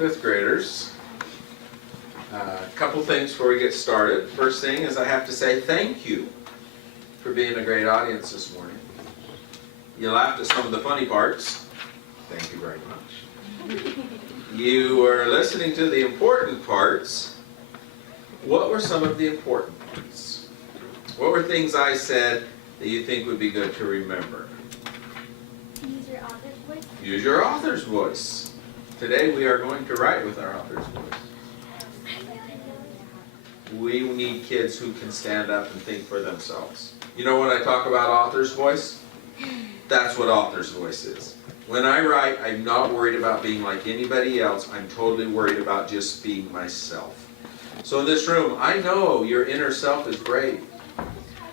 fifth graders. A couple things before we get started. First thing is I have to say thank you for being a great audience this morning. You laughed at some of the funny parts. Thank you very much. You were listening to the important parts. What were some of the important parts? What were things I said that you think would be good to remember? Use your author's voice. Use your author's voice. Today we are going to write with our author's voice. We need kids who can stand up and think for themselves. You know when I talk about author's voice? That's what author's voice is. When I write, I'm not worried about being like anybody else. I'm totally worried about just being myself. So in this room, I know your inner self is brave.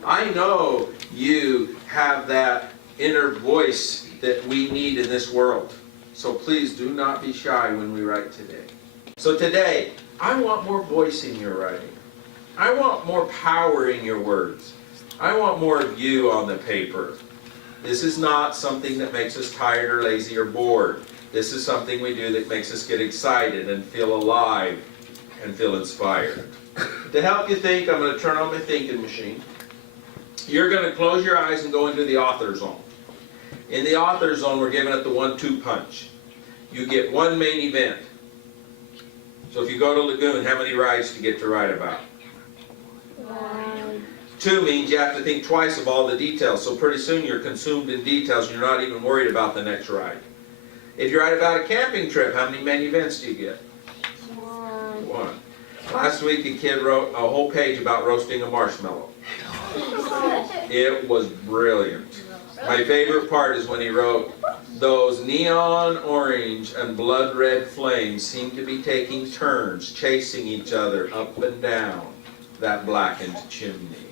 I know you have that inner voice that we need in this world. So please do not be shy when we write today. So today, I want more voice in your writing. I want more power in your words. I want more of you on the paper. This is not something that makes us tired or lazy or bored. This is something we do that makes us get excited and feel alive and feel inspired. To help you think, I'm going to turn on my thinking machine. You're going to close your eyes and go into the author zone. In the author zone, we're giving it the 1-2 punch. You get one main event. So if you go to Lagoon, how many rides do you get to write about? 2 means you have to think twice of all the details. So pretty soon you're consumed in details and you're not even worried about the next ride. If you write about a camping trip, how many main events do you get? 1. Last week a kid wrote a whole page about roasting a marshmallow. It was brilliant. My favorite part is when he wrote, those neon orange and blood red flames seem to be taking turns, chasing each other up and down that blackened chimney.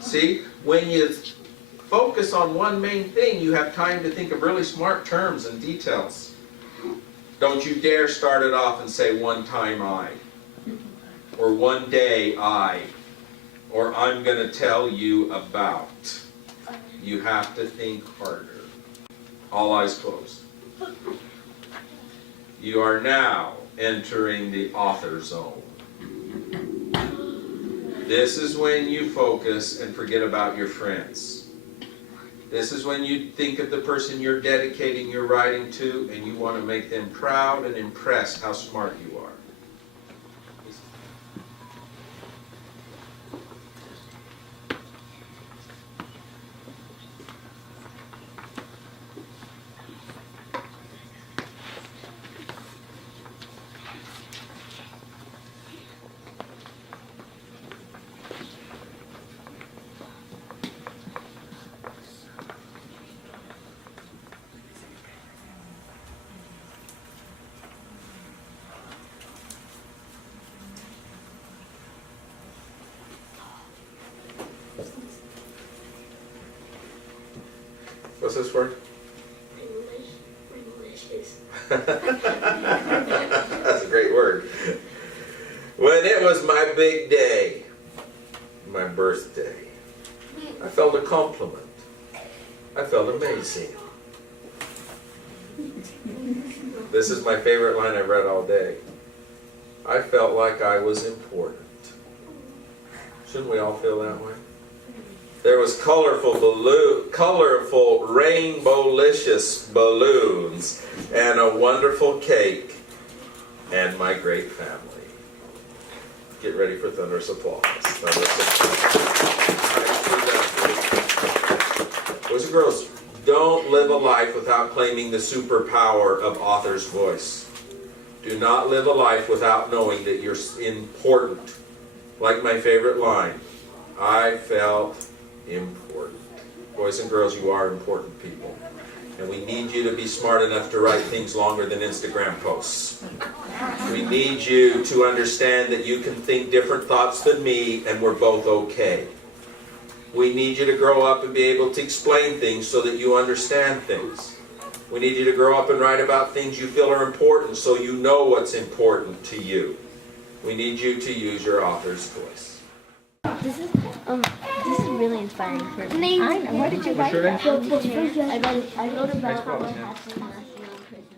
See, when you focus on one main thing, you have time to think of really smart terms and details. Don't you dare start it off and say, one time I, or one day I, or I'm going to tell you about. You have to think harder. All eyes closed. You are now entering the author zone. This is when you focus and forget about your friends. This is when you think of the person you're dedicating your writing to and you want to make them proud and impressed how smart you are. What's this word? Malicious. That's a great word. When it was my big day, my birthday, I felt a compliment. I felt amazing. This is my favorite line I've read all day. I felt like I was important. Shouldn't we all feel that way? There was colorful rainbow-licious balloons, and a wonderful cake, and my great family. Get ready for thunderous applause. Boys and girls, don't live a life without claiming the superpower of author's voice. Do not live a life without knowing that you're important. Like my favorite line, I felt important. Boys and girls, you are important people. And we need you to be smart enough to write things longer than Instagram posts. We need you to understand that you can think different thoughts than me and we're both okay. We need you to grow up and be able to explain things so that you understand things. We need you to grow up and write about things you feel are important so you know what's important to you. We need you to use your author's voice. This is really inspiring for me. I know. Why did you write that? Your name? I wrote about what happened last year in prison.